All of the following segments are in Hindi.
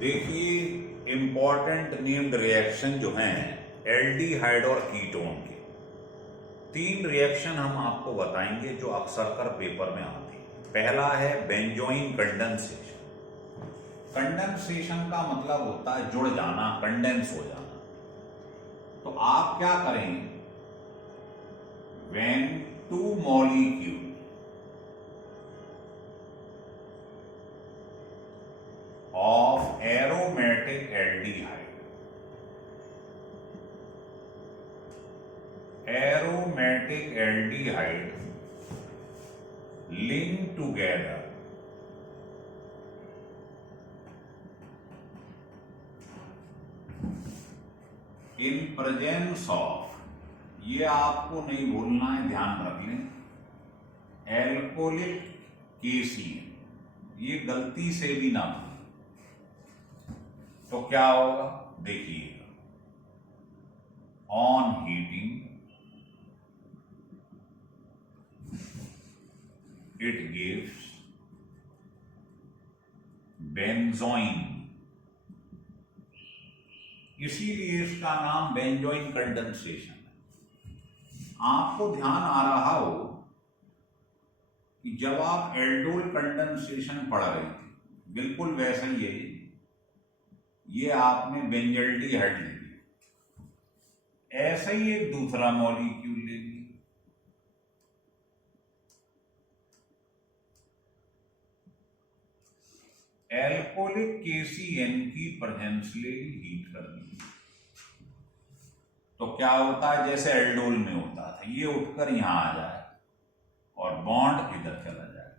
देखिए, इंपॉर्टेंट नेम्ड रिएक्शन जो हैं एल्डिहाइड और कीटोन के, 3 रिएक्शन हम आपको बताएंगे जो अक्सर कर पेपर में आती है। पहला है बेंजोइन कंडेंसेशन। कंडेंसेशन का मतलब होता है जुड़ जाना, कंडेंस हो जाना। तो आप क्या करें, when 2 molecule of aromatic aldehyde link together in presence of, ये आपको नहीं भूलना है, ध्यान रख लें, एल्कोलिक केसीएन, ये गलती से भी ना भूलें। तो क्या होगा देखिएगा, on heating it gives benzoin, इसीलिए इसका नाम बेंजोइन कंडेंसेशन है। आपको ध्यान आ रहा हो कि जब आप एल्डोल कंडेंसेशन पढ़ रहे थे, बिल्कुल वैसा ही है, ये आपने बेंजल्डिहाइड ले लिया, ऐसा ही एक दूसरा मॉलिक्यूल ले लिया, एल्कोलिक केसीएन की प्रेजेंस ले ली, हीट कर दी। तो क्या होता है, जैसे एल्डोल में होता था, ये उठकर यहां आ जाए और बॉन्ड इधर चला जाए।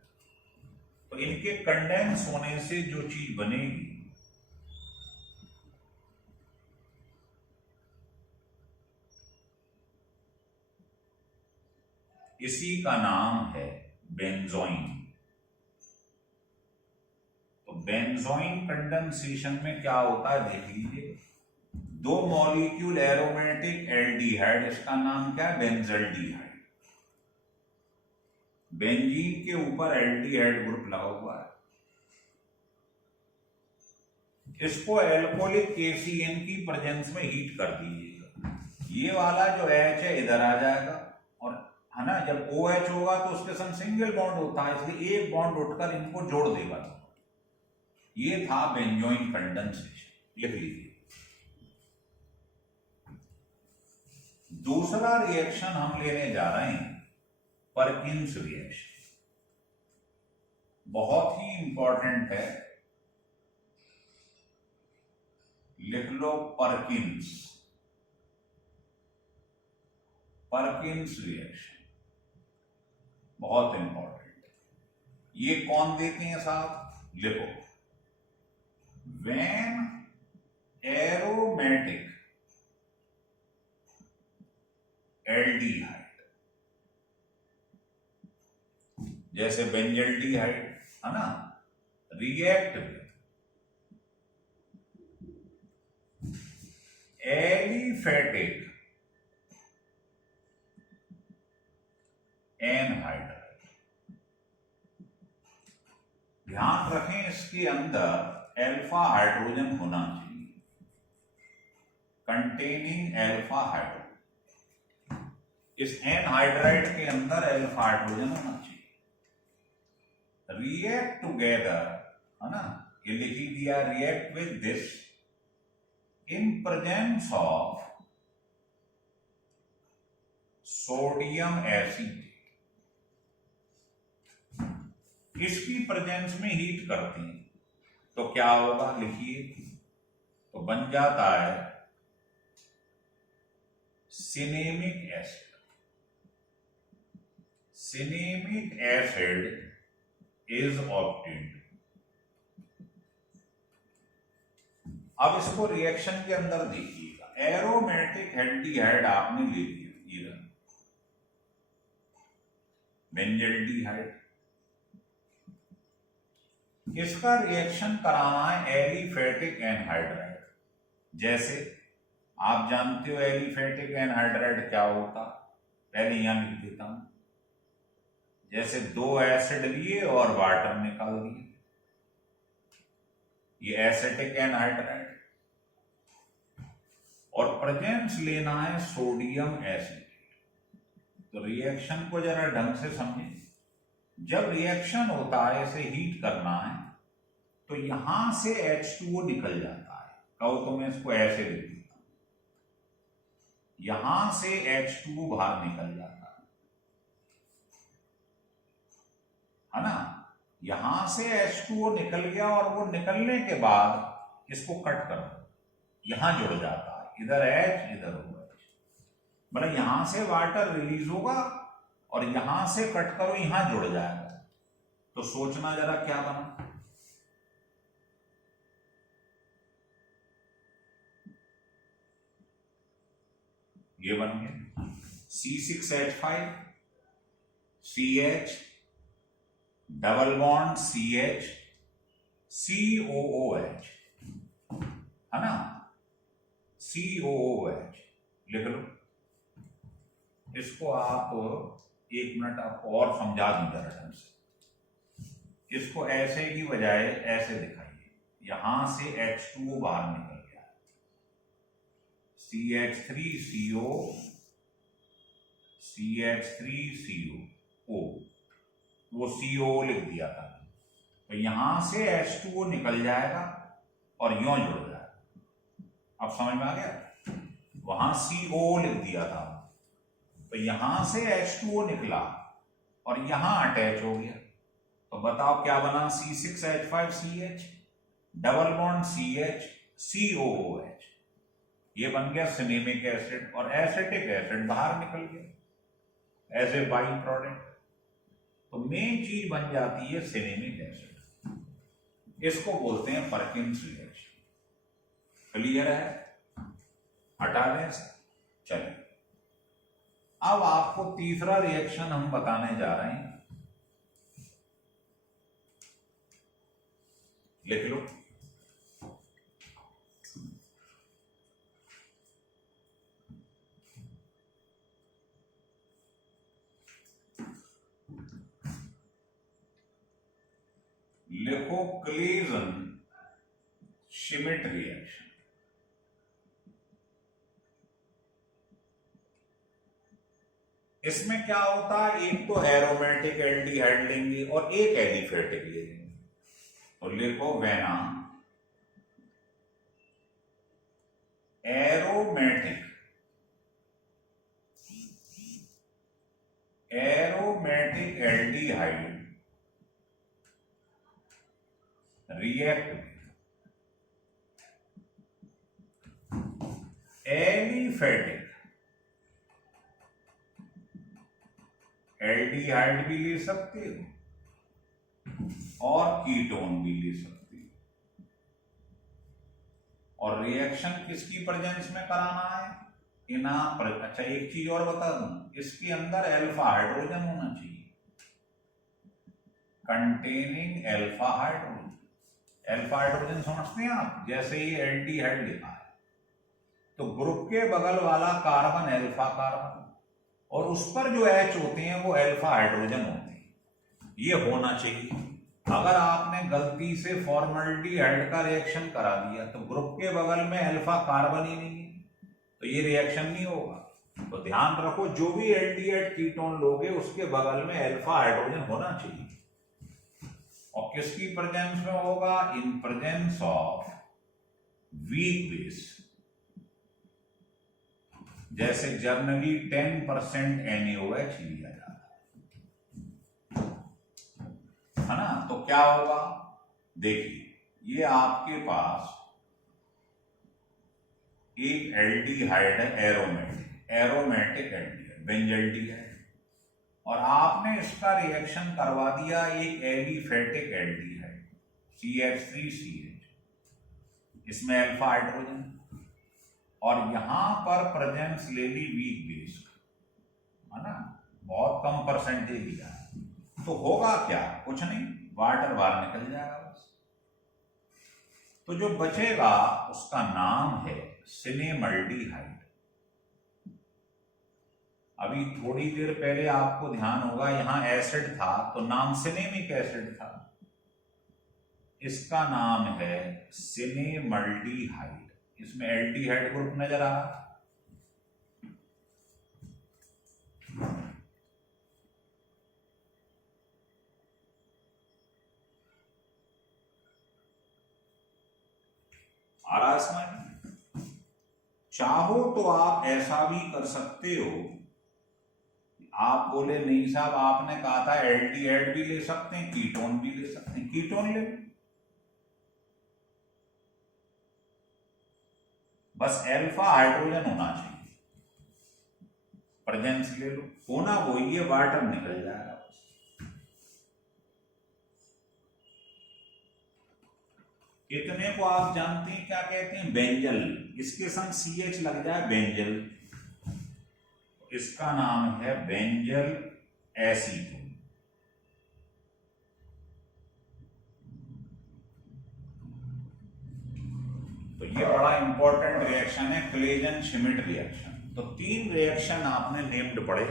तो इनके कंडेंस होने से जो चीज बनेगी इसी का नाम है बेंजोइन। तो बेंजोइन कंडेंसेशन में क्या होता है देख लीजिए, 2 मॉलिक्यूल एरोमेटिक एल्डिहाइड, इसका नाम क्या है, बेंजल्डिहाइड। बेंजीन के ऊपर एल्डिहाइड ग्रुप लगा हुआ है, इसको एल्कोलिक केसीएन की प्रेजेंस में हीट कर दीजिएगा। ये वाला जो H है इधर आ जाएगा, और है ना, जब OH होगा तो उसके संग सिंगल बॉन्ड होता है, इसलिए एक बॉन्ड उठकर इनको जोड़ देगा। ये था बेंजोइन कंडेंसेशन, लिख लीजिए। दूसरा रिएक्शन हम लेने जा रहे हैं परकिंस रिएक्शन, बहुत ही इंपॉर्टेंट है, लिख लो परकिंस रिएक्शन, बहुत इंपॉर्टेंट है। ये कौन देते हैं साहब, लिखो, व्हेन एरोमेटिक एल्डिहाइड, जैसे बेंजल्डिहाइड है ना, रिएक्ट विद एलिफेटिक एनहाइड्राइड। ध्यान रखें, इसके अंदर अल्फा हाइड्रोजन होना चाहिए, कंटेनिंग अल्फा हाइड्रोजन। इस एनहाइड्राइड के अंदर अल्फा हाइड्रोजन होना चाहिए। रिएक्ट टुगेदर, है ना, ये लिख ही दिया, react with this in presence of sodium acid, इसकी प्रेजेंस में हीट करते हैं। तो क्या होगा लिखिए, तो बन जाता है cinnamic acid. Cinnamic acid is obtained. अब इसको रिएक्शन के अंदर देखिएगा, एरोमेटिक एल्डिहाइड आपने ले लिया, बेंजल्डिहाइड, इसका रिएक्शन कराना है एलिफेटिक एनहाइड्राइड। जैसे आप जानते हो एलिफेटिक एनहाइड्राइड क्या होता, पहले यहां लिख देता हूं, जैसे 2 एसिड लिए और वाटर निकाल दिए, ये एसिटिक एनहाइड्राइड, और प्रेजेंस लेना है सोडियम एसिटेट। तो रिएक्शन को जरा ढंग से समझें। जब रिएक्शन होता है, इसे हीट करना है, तो यहां से H2O निकल जाता है। कहो तो मैं इसको ऐसे लिख देता हूं, यहां से H2O बाहर निकल जाता है ना। यहां से H2O निकल गया, और वो निकलने के बाद इसको कट करो, यहां जुड़ जाता है, इधर H इधर OH। मतलब यहां से वाटर रिलीज होगा और यहां से कट करो, यहां जुड़ जाएगा। तो सोचना जरा क्या बना। ये बन गया C6H5 CH double bond CH COOH, है ना, COOH लिख लो। इसको आप 1 मिनट आपको और समझा दूं जरा ढंग से। इसको ऐसे की बजाय ऐसे दिखाइए, यहां से H2O बाहर निकल गया, CH3CO CH3CO, वो CO लिख दिया था। तो यहां से H2O निकल जाएगा और यूं जुड़ जाएगा। अब समझ में आ गया। वहां CO लिख दिया था, तो यहां से H2O निकला और यहां अटैच हो गया। तो बताओ क्या बना, C6H5CH double bond CH COOH। ये बन गया सिनेमिक एसिड, और एसिटिक एसिड बाहर निकल गया एज ए बाई प्रोडक्ट। तो मेन चीज बन जाती है सिनेमिक एसिड। इसको बोलते हैं परकिंस रिएक्शन। क्लियर है? हटा दें से। चलिए, अब आपको तीसरा रिएक्शन हम बताने जा रहे हैं, लिख लो। लिखो क्लेजन श्मिट रिएक्शन। इसमें क्या होता है, एक तो एरोमेटिक एल्डिहाइड लेंगे और एक एलिफेटिक ले लेंगे। तो लिखो vena aromatic aldehyde react aliphatic aldehyde भी ले सकते हो और कीटोन भी ले सकते हो। और रिएक्शन किसकी प्रेजेंस में कराना है, अच्छा एक चीज और बता दूं, इसके अंदर अल्फा हाइड्रोजन होना चाहिए, containing alpha hydrogen. Alpha hydrogen समझते हैं आप, जैसे ये एल्डिहाइड लिखा है, तो ग्रुप के बगल वाला कार्बन अल्फा कार्बन, और उस पर जो H होते हैं वो अल्फा हाइड्रोजन होते हैं। ये होना चाहिए। अगर आपने गलती से फॉर्मल्डिहाइड का रिएक्शन करा दिया तो ग्रुप के बगल में अल्फा कार्बन ही नहीं है, तो ये रिएक्शन नहीं होगा। तो ध्यान रखो, जो भी एल्डिहाइड कीटोन लोगे उसके बगल में अल्फा हाइड्रोजन होना चाहिए। और किसकी प्रेजेंस में होगा, in presence of weak base. जैसे जर्नली 10% NaOH लिया जाता है ना। तो क्या होगा, देखिए, ये आपके पास एक एल्डिहाइड है, एरोमेटिक एल्डिहाइड, बेंजल्डिहाइड, और आपने इसका रिएक्शन करवा दिया एक एलिफेटिक एल्डिहाइड CH3CH, इसमें अल्फा हाइड्रोजन, और यहां पर प्रेजेंस ले ली वीक बेस, है ना, बहुत कम परसेंटेज लिया। तो होगा क्या, कुछ नहीं, वाटर बाहर निकल जाएगा बस। तो जो बचेगा उसका नाम है सिनेमल्डिहाइड। अभी थोड़ी देर पहले आपको ध्यान होगा, यहां एसिड था तो नाम सिनेमिक एसिड था, इसका नाम है सिनेमल्डिहाइड। इसमें एल्डिहाइड ग्रुप नजर आ रहा। आ रहा समझ? चाहो तो आप ऐसा भी कर सकते हो, आप बोले नहीं साहब आपने कहा था एल्डिहाइड भी ले सकते हैं, कीटोन भी ले सकते हैं, कीटोन ले लो, बस अल्फा हाइड्रोजन होना चाहिए, प्रेजेंस ले लो, होना वही है, वाटर निकल जाएगा। इतने को आप जानते हैं क्या कहते हैं? बेंजल। इसके संग CH लग जाए बेंजल, इसका नाम है बेंजल एसीटोन। तो ये बड़ा इंपॉर्टेंट रिएक्शन है, क्लेजन श्मिट रिएक्शन। तो 3 रिएक्शन आपने नेम्ड पढ़े,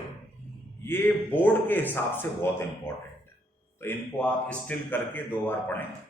ये बोर्ड के हिसाब से बहुत इंपॉर्टेंट है, तो इनको आप स्टिल करके 2 बार पढ़ें।